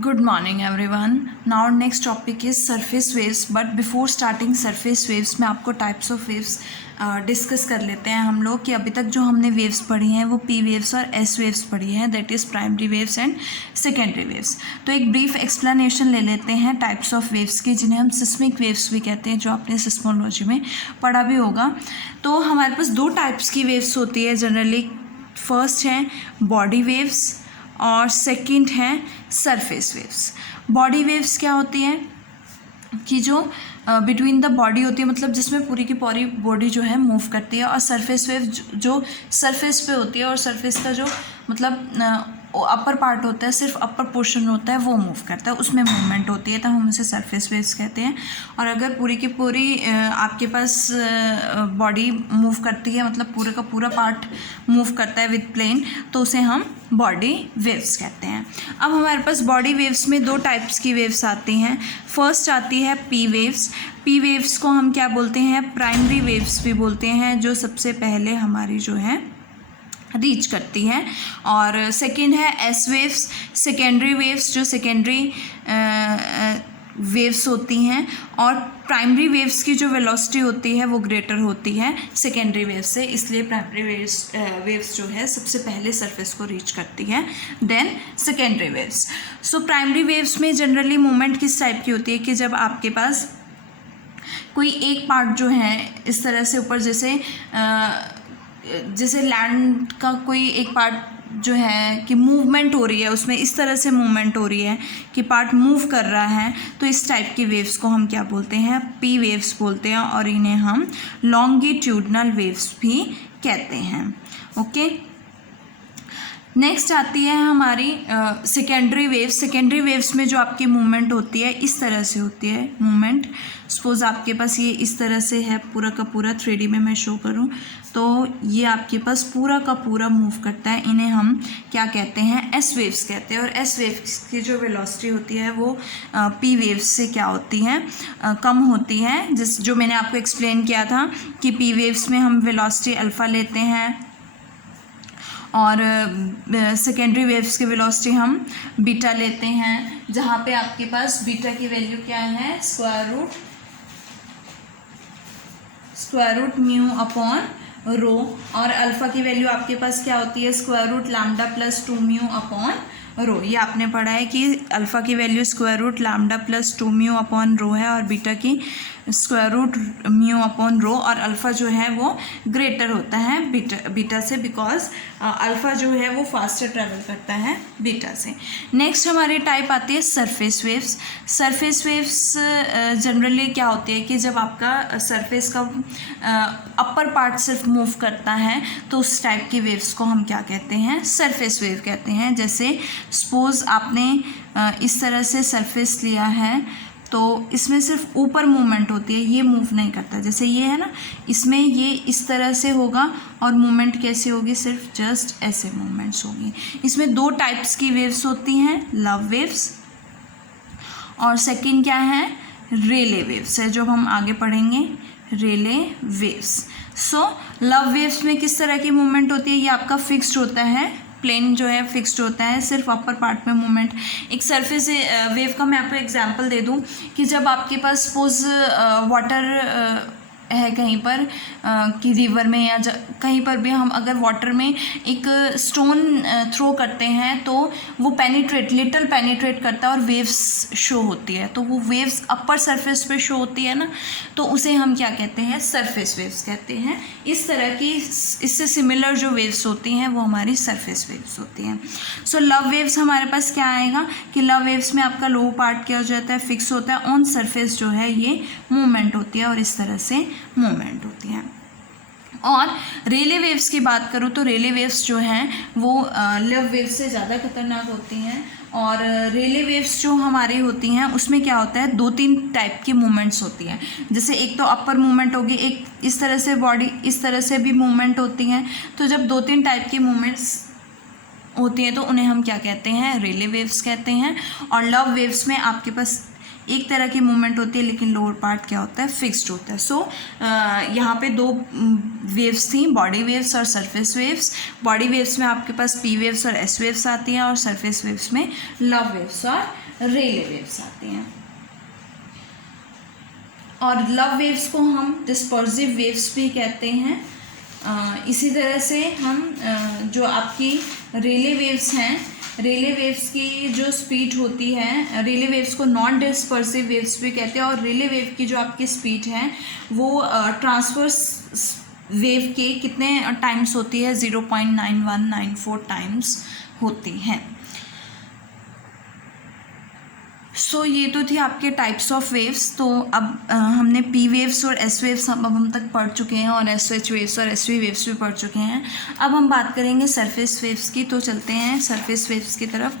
Good morning everyone. Now next topic is surface waves. But before starting surface waves मैं आपको types of waves discuss कर लेते हैं हम लोग कि अभी तक जो हमने वेव्स पढ़ी हैं वो पी वेव्स और एस वेव्स पढ़ी हैं, that is primary waves and secondary waves. तो एक ब्रीफ एक्सप्लेनेशन ले लेते हैं टाइप्स ऑफ वेव्स की, जिन्हें हम सिस्मिक वेव्स भी कहते हैं, जो आपने सिस्मोलॉजी में पढ़ा भी होगा। तो हमारे पास दो टाइप्स की वेव्स होती है जनरली। फर्स्ट है बॉडी वेव्स और सेकंड है सरफेस वेव्स। बॉडी वेव्स क्या होती हैं कि जो बिटवीन द बॉडी होती है, मतलब जिसमें पूरी की पूरी बॉडी जो है मूव करती है, और सरफेस वेव जो सरफेस पे होती है, और सरफेस का जो मतलब अपर पार्ट होता है, सिर्फ अपर पोर्शन होता है, वो मूव करता है, उसमें मूवमेंट होती है, तो हम उसे सरफेस वेव्स कहते हैं। और अगर पूरी की पूरी आपके पास बॉडी मूव करती है, मतलब पूरे का पूरा पार्ट मूव करता है विद प्लेन, तो उसे हम बॉडी वेव्स कहते हैं। अब हमारे पास बॉडी वेव्स में दो टाइप्स की वेव्स आती हैं। फर्स्ट आती है पी वेव्स। पी वेव्स को हम क्या बोलते हैं? प्राइमरी वेव्स भी बोलते हैं, जो सबसे पहले हमारी जो है रीच करती है। और सेकंड है एस वेव्स, सेकेंडरी वेव्स, जो सेकेंडरी वेव्स होती हैं, और प्राइमरी वेव्स की जो वेलोसिटी होती है वो ग्रेटर होती है सेकेंडरी वेव्स से, इसलिए प्राइमरी वेव्स जो है सबसे पहले सरफेस को रीच करती है, then secondary waves. So primary waves में जनरली मूवमेंट किस टाइप की होती है कि जब आपके पास कोई एक पार्ट जो है इस तरह से ऊपर, जैसे लैंड का कोई एक पार्ट जो है कि मूवमेंट हो रही है, उसमें इस तरह से मूवमेंट हो रही है कि पार्ट मूव कर रहा है, तो इस टाइप की वेव्स को हम क्या बोलते हैं? पी वेव्स बोलते हैं, और इन्हें हम लॉन्गिट्यूडनल वेव्स भी कहते हैं। ओके, नेक्स्ट आती है हमारी सेकेंडरी वेव्स। सेकेंडरी वेव्स में जो आपकी मूवमेंट होती है इस तरह से होती है मूवमेंट। सपोज आपके पास ये इस तरह से है, पूरा का पूरा 3D में मैं शो करूँ तो ये आपके पास पूरा का पूरा मूव करता है। इन्हें हम क्या कहते हैं? एस वेव्स कहते हैं। और एस वेव्स की जो वेलोसिटी होती है वो पी वेव्स से क्या होती है? कम होती है। जो मैंने आपको एक्सप्लेन किया था कि पी वेव्स में हम वेलोसिटी अल्फ़ा लेते हैं, और सेकेंडरी वेव्स की वेलोसिटी हम बीटा लेते हैं, जहाँ पे आपके पास बीटा की वैल्यू क्या है? Square root mu upon rho, और अल्फ़ा की वैल्यू आपके पास क्या होती है? Square root lambda plus 2 mu upon rho. ये आपने पढ़ा है कि अल्फ़ा की value square root lambda plus 2 mu upon rho है, और बीटा की square root mu upon rho, और अल्फ़ा जो है वो ग्रेटर होता है बीटा से, बिकॉज अल्फ़ा जो है वो फास्टर ट्रैवल करता है बीटा से। नेक्स्ट हमारी टाइप आती है surface waves. Surface waves generally क्या होती है कि जब आपका सरफेस का अपर पार्ट सिर्फ मूव करता है, तो उस टाइप की वेव्स को हम क्या कहते हैं? सरफेस वेव कहते हैं। जैसे सपोज आपने इस तरह से सरफेस लिया है, तो इसमें सिर्फ ऊपर मूवमेंट होती है, ये मूव नहीं करता। जैसे ये है ना, इसमें ये इस तरह से होगा, और मूवमेंट कैसे होगी? सिर्फ जस्ट ऐसे मूवमेंट्स होगी। इसमें दो टाइप्स की वेव्स होती हैं, लव वेव्स, और सेकंड क्या है? रेले वेव्स है, जो हम आगे पढ़ेंगे, रेले वेव्स। सो लव वेव्स में किस तरह की मूवमेंट होती है? ये आपका फिक्स्ड होता है, प्लेन जो है फिक्स्ड होता है, सिर्फ अपर पार्ट में मूवमेंट। एक सरफेस वेव का मैं आपको एग्जांपल दे दूं कि जब आपके पास सपोज वाटर है कहीं पर कि रिवर में या कहीं पर भी, हम अगर वाटर में एक स्टोन थ्रो करते हैं तो वो लिटिल पेनिट्रेट करता है, और वेव्स शो होती है, तो वो वेव्स अपर सरफेस पे शो होती है ना, तो उसे हम क्या कहते हैं? सरफेस वेव्स कहते हैं। इस तरह की इससे सिमिलर जो वेव्स होती हैं वो हमारी सरफेस वेव्स होती हैं। सो लव वेव्स हमारे पास क्या आएगा कि लव वेव्स में आपका लो पार्ट क्या हो जाता है? फिक्स होता है, ऑन सरफेस जो है ये मूवमेंट होती है, और इस तरह से मूवमेंट होती है। और रेले वेव्स की बात करूँ तो रेले वेव्स जो हैं वो लव वेव्स से ज़्यादा खतरनाक होती हैं। और रेले वेव्स जो हमारी होती हैं उसमें क्या होता है? 2-3 टाइप की मूवमेंट्स होती हैं। जैसे एक तो अपर मूवमेंट होगी, एक इस तरह से बॉडी इस तरह से भी मूवमेंट होती हैं। तो जब 2-3 टाइप की मूवमेंट्स होती हैं तो उन्हें हम क्या कहते हैं? रेले वेव्स कहते हैं। और लव वेव्स में आपके पास एक तरह की मूवमेंट होती है, लेकिन लोअर पार्ट क्या होता है, फिक्स्ड होता है। सो यहाँ पे दो वेव्स थी, बॉडी वेव्स और सरफेस वेव्स। बॉडी वेव्स में आपके पास पी वेव्स और एस वेव्स आती हैं, और सरफेस वेव्स में लव वेव्स और रेले वेव्स आती हैं। और लव वेव्स को हम डिस्पर्सिव वेव्स भी कहते हैं। इसी तरह से हम जो आपकी रेले वेव्स हैं, रेले वेव्स की जो स्पीड होती है, रेले वेव्स को नॉन डिस्पर्सिव वेव्स भी कहते हैं। और रेले वेव की जो आपकी स्पीड है वो ट्रांसवर्स वेव के कितने टाइम्स होती है, 0.9194 टाइम्स होती है। सो ये तो थी आपके टाइप्स ऑफ वेव्स। तो अब हमने पी वेव्स और एस वेव्स अब हम तक पढ़ चुके हैं, और एस एच वेव्स और एस वी वेव्स भी पढ़ चुके हैं। अब हम बात करेंगे सरफेस वेव्स की। तो चलते हैं सरफेस वेव्स की तरफ।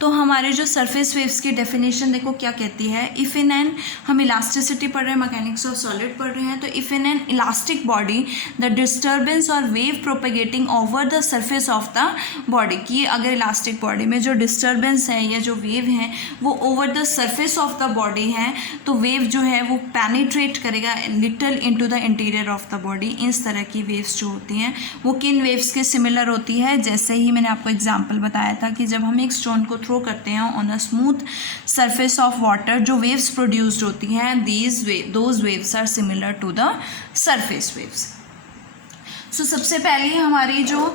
तो हमारे जो सरफेस वेव्स की डेफिनेशन देखो क्या कहती है। इफ़ इन एन, हम इलास्टिसिटी पढ़ रहे हैं, मैकेनिक्स ऑफ सॉलिड पढ़ रहे हैं। तो if in an elastic body the disturbance और wave propagating over the surface of the body, की अगर इलास्टिक बॉडी में जो डिस्टर्बेंस है या जो वेव है वो over the surface of the body है, तो वेव जो है वो पेनिट्रेट करेगा little into the interior of the body. इस तरह की वेव्स जो होती हैं वो किन वेव्स के सिमिलर होती है, जैसे ही मैंने आपको एग्जांपल बताया था कि जब हम एक स्टोन को थ्रो करते हैं on a smooth surface of water, जो वेव्स प्रोड्यूस्ड होती हैं those waves are similar to the surface waves. So सबसे पहले हमारी जो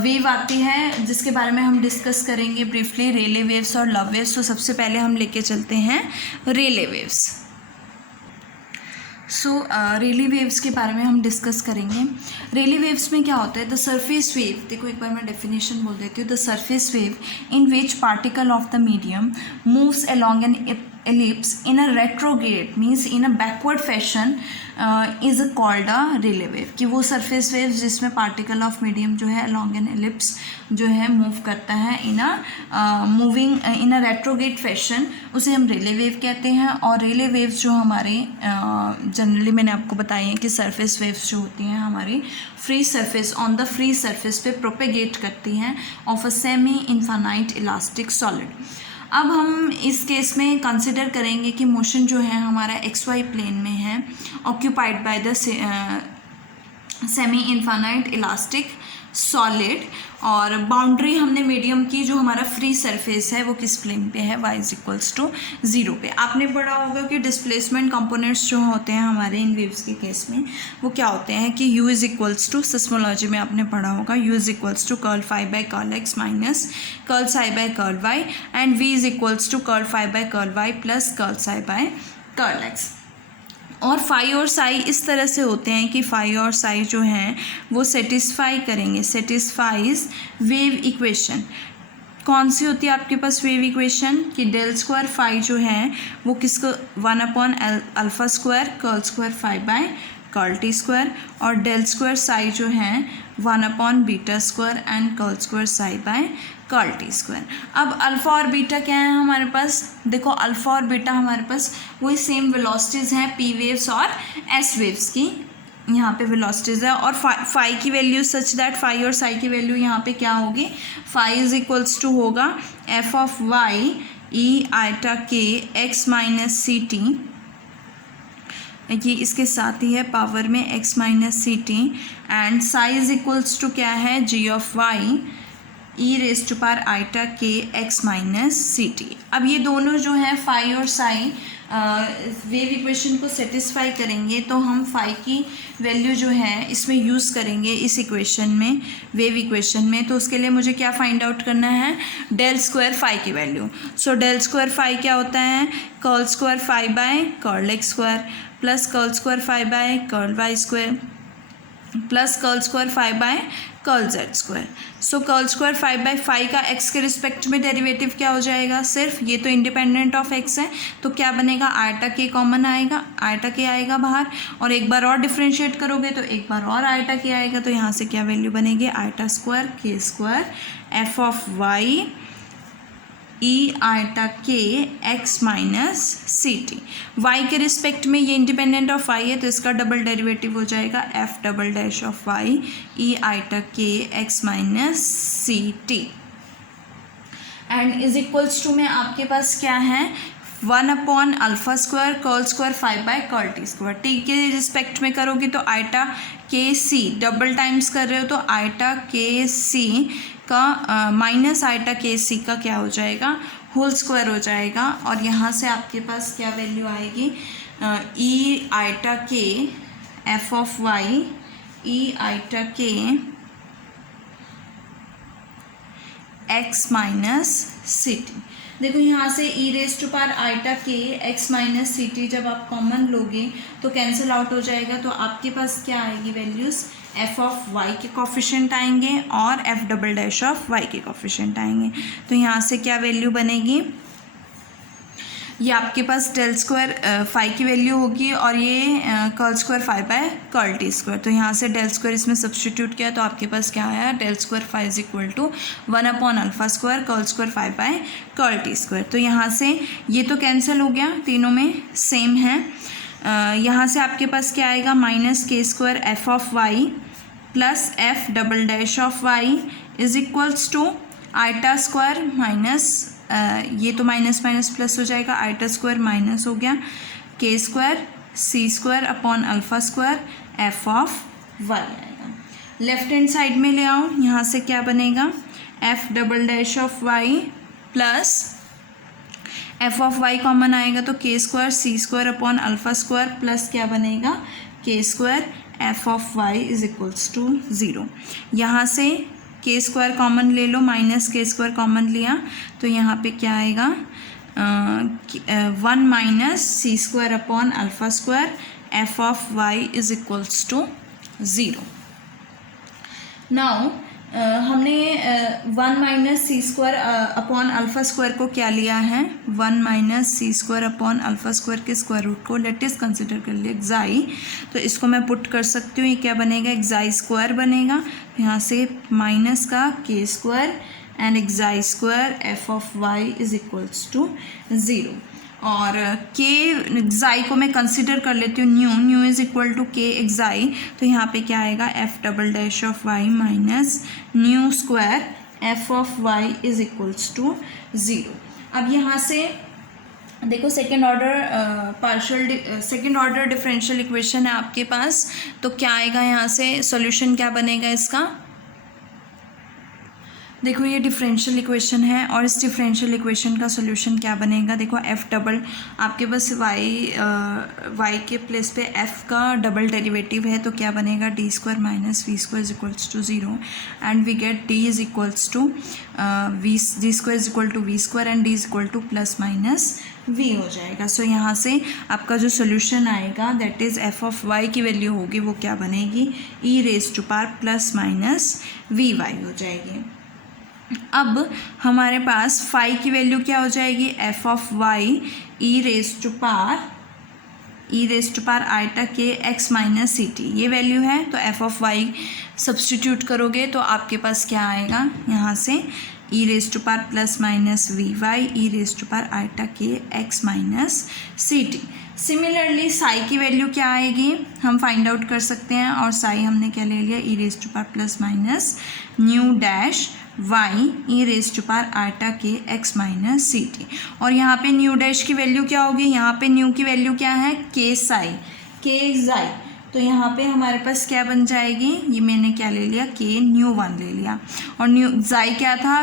वेव आती है जिसके बारे में हम डिस्कस करेंगे ब्रीफली, रेले वेव्स और लव वेव्स। तो सबसे पहले हम लेके चलते हैं रेले वेव्स। सो रेले वेव्स के बारे में हम डिस्कस करेंगे। रेले वेव्स में क्या होता है, द सरफेस वेव, देखो एक बार मैं डेफिनेशन बोल देती हूँ। The surface wave in which particle of the medium moves along an ellipse in a retrograde, means in a backward fashion, is called a relay wave। कि वो सरफेस वेव जिसमें particle of medium जो है along an ellipse जो है move करता है इन अ retrograde fashion, उसे हम रेले वेव कहते हैं। और रेले वेव्स जो हमारे जनरली मैंने आपको बताई हैं कि सरफेस वेव्स जो होती हैं हमारी free surface, on the free surface पे प्रोपेगेट करती हैं of a semi infinite elastic solid. अब हम इस केस में कंसिडर करेंगे कि मोशन जो है हमारा एक्स वाई प्लेन में है, occupied by the semi infinite elastic solid, और बाउंड्री हमने मीडियम की जो हमारा फ्री सरफेस है वो किस प्लेन पे है, y इक्वल्स टू 0 पे। आपने पढ़ा होगा कि डिस्प्लेसमेंट कंपोनेंट्स जो होते हैं हमारे इन वेव्स के केस में वो क्या होते हैं कि u is equals to, seismology में आपने पढ़ा होगा, u is equals to curl phi by curl x minus curl psi by curl y, and v is equals to curl phi by curl y plus curl psi by curl x. और phi और psi इस तरह से होते हैं कि phi और साई जो हैं वो सेटिस्फाई करेंगे, सेटिस्फाइज वेव इक्वेशन। कौन सी होती है आपके पास वेव इक्वेशन कि डेल स्क्वायर फाई जो है वो किसको 1/अल्फा square curl square phi by curl T square, और डेल स्क्वायर साई जो है 1/बीटा square and curl square psi by curl T square. अब अल्फ़ा और बीटा क्या है हमारे पास, देखो अल्फ़ा और बीटा हमारे पास वही सेम वेलोसिटीज़ हैं पी वेव्स और एस वेव्स की, यहाँ पे वेलोसिटीज़ है। और फाई की वैल्यू सच दैट फाई और साई की वैल्यू यहाँ पे क्या होगी, फाई इज इक्वल्स टू होगा F of Y E eta के एक्स माइनस सी टी, ये इसके साथ ही है पावर में x minus C T, and psi is equals to क्या है G of Y E raise to power eta के एक्स माइनस सी टी। अब ये दोनों जो है फाई और साई वेव इक्वेशन को सेटिस्फाई करेंगे, तो हम फाई की वैल्यू जो है इसमें यूज़ करेंगे इस इक्वेशन में, वेव इक्वेशन में। तो उसके लिए मुझे क्या फाइंड आउट करना है, डेल स्क्वायर फाई की value. So del square phi क्या होता है, curl square phi by curl x square plus curl square phi by curl y square plus curl square phi by curl z square. So curl square phi by phi का x के respect में derivative क्या हो जाएगा, सिर्फ ये तो independent of x है तो क्या बनेगा, आयटा के कॉमन आएगा, आयटा के आएगा बाहर, और एक बार और डिफ्रेंशिएट करोगे तो एक बार और आयटा के आएगा, तो यहाँ से क्या वैल्यू बनेगी, आयटा स्क्वायर के square F of Y e eta के एक्स माइनस सी टी। वाई के रिस्पेक्ट में ये इंडिपेंडेंट ऑफ वाई है तो इसका डबल डेरिवेटिव हो जाएगा f double dash of Y e eta के x minus C T, and is equals to में आपके पास क्या है, 1 upon alpha square curl square 5 by curl T square. T के रिस्पेक्ट में करोगे तो आइटा के सी, डबल टाइम्स कर रहे हो तो आइटा के सी का माइनस आइटा के सी का क्या हो जाएगा, होल स्क्वायर हो जाएगा। और यहाँ से आपके पास क्या वैल्यू आएगी, ई आइटा के f of Y, E eta के एक्स माइनस सी टी। देखो यहाँ से ई रेज टू पावर आइटा के एक्स माइनस सी टी जब आप कॉमन लोगे तो कैंसिल आउट हो जाएगा, तो आपके पास क्या आएगी वैल्यूज़, एफ ऑफ वाई के कोफिशिएंट आएंगे और F double dash of Y के कोफिशिएंट आएंगे। तो यहाँ से क्या वैल्यू बनेगी, ये आपके पास डेल स्क्वायर फाई की वैल्यू होगी और ये curl square 5 by curl T square. तो यहाँ से डेल स्क्वायर इसमें सब्सटीट्यूट किया तो आपके पास क्या आया, del square 5 is equal to 1 upon alpha square curl square 5 by curl T square. तो यहाँ से ये तो कैंसिल हो गया, तीनों में सेम है। यहाँ से आपके पास क्या आएगा, minus K square F of Y plus F double dash of Y is equals to eta square minus ये तो माइनस माइनस प्लस हो जाएगा, आइटा स्क्वायर माइनस हो गया, K square C square upon alpha square F of Y आएगा। Left hand side में ले आओ, यहाँ से क्या बनेगा, F double dash of Y plus F of Y common आएगा तो K square C square upon alpha square plus क्या बनेगा, K square F of Y is equals to 0। यहाँ से के स्क्वायर कॉमन ले लो, माइनस के स्क्वायर कॉमन लिया तो यहाँ पे क्या आएगा, 1 minus C square upon alpha square F of Y is equals to 0। Now हमने 1 minus C square upon alpha square को क्या लिया है, 1 minus C square upon alpha square के स्क्वायर रूट को लेटेस्ट कंसिडर कर लिया एक्साई, तो इसको मैं पुट कर सकती हूँ, ये क्या बनेगा, एक्साई स्क्वायर बनेगा। यहाँ से माइनस का K square and xi square F of Y is equals to 0। और के एक्साई को मैं कंसिडर कर लेती हूँ न्यू इज इक्वल टू के एक्साई, तो यहाँ पे क्या आएगा, F double dash of Y minus nu square F of Y is equals to 0। अब यहाँ से देखो सेकेंड ऑर्डर डिफरेंशियल इक्वेशन है आपके पास, तो क्या आएगा, यहाँ से सॉल्यूशन क्या बनेगा इसका, देखो ये डिफरेंशियल इक्वेशन है और इस डिफरेंशियल इक्वेशन का सॉल्यूशन क्या बनेगा, देखो एफ डबल आपके पास वाई के प्लेस पे एफ का डबल डेरिवेटिव है तो क्या बनेगा, D square minus V square is equals to 0 and we get D is equals to D square is equal to V square and D is equal to plus minus V हो जाएगा। So यहाँ से आपका जो solution आएगा that is F of Y की value होगी वो क्या बनेगी, E raise to power plus minus V Y हो जाएगी। अब हमारे पास फाई की वैल्यू क्या हो जाएगी, F of Y E raise to power eta के एक्स माइनस सी टी, ये वैल्यू है। तो एफ ऑफ वाई सब्सटीट्यूट करोगे तो आपके पास क्या आएगा, यहाँ से ई raise to power plus minus V Y E raise to power eta के एक्स माइनस सी टी। सिमिलरली साई की वैल्यू क्या आएगी हम फाइंड आउट कर सकते हैं, और साई हमने क्या ले लिया, E raise to power plus minus nu dash Y E raise to power eta के एक्स माइनस सी टी। और यहाँ पे न्यू डैश की वैल्यू क्या होगी, यहाँ पे न्यू की वैल्यू क्या है, के साई के जाई, तो यहाँ पे हमारे पास क्या बन जाएगी, ये मैंने क्या ले लिया, के न्यू 1 ले लिया, और न्यू जाई क्या था,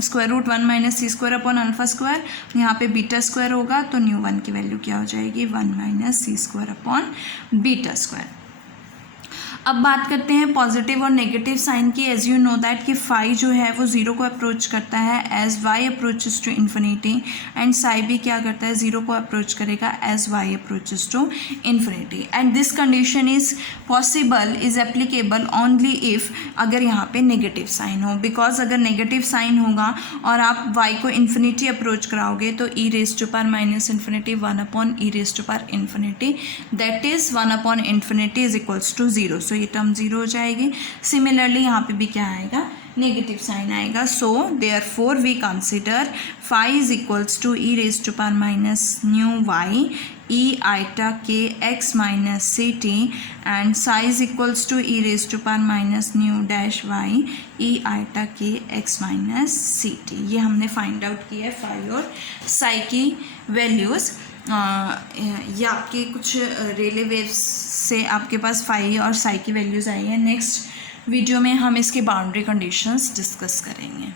square root 1 minus C square upon alpha square, यहाँ पे बीटा स्क्वायर होगा तो न्यू 1 की वैल्यू क्या हो जाएगी, 1 minus C square upon beta square. अब बात करते हैं पॉजिटिव और नेगेटिव साइन की। एज यू नो दैट कि फाई जो है वो 0 को अप्रोच करता है as Y approaches to infinity, and psi भी क्या करता है, 0 को अप्रोच करेगा as Y approaches to infinity. And this condition is possible, is applicable only if अगर यहाँ पे नेगेटिव साइन हो, बिकॉज अगर नेगेटिव साइन होगा और आप वाई को इन्फिनिटी अप्रोच कराओगे तो E raise to power minus infinity 1 upon E raise to power infinity, that is 1 upon infinity is equals to 0। So ये टर्म 0 हो जाएगी। सिमिलरली यहाँ पे भी क्या आएगा, नेगेटिव साइन आएगा। So therefore we consider phi is equals to E raise to power minus nu Y E eta के x minus C T and psi equals to E raise to power minus nu dash Y E eta के x minus सी T. ये हमने find out किया है phi और साई की values. ये आपके कुछ रेले वेव्स से आपके पास फाई और साई की वैल्यूज़ आई हैं। नेक्स्ट वीडियो में हम इसके बाउंड्री कंडीशंस डिस्कस करेंगे।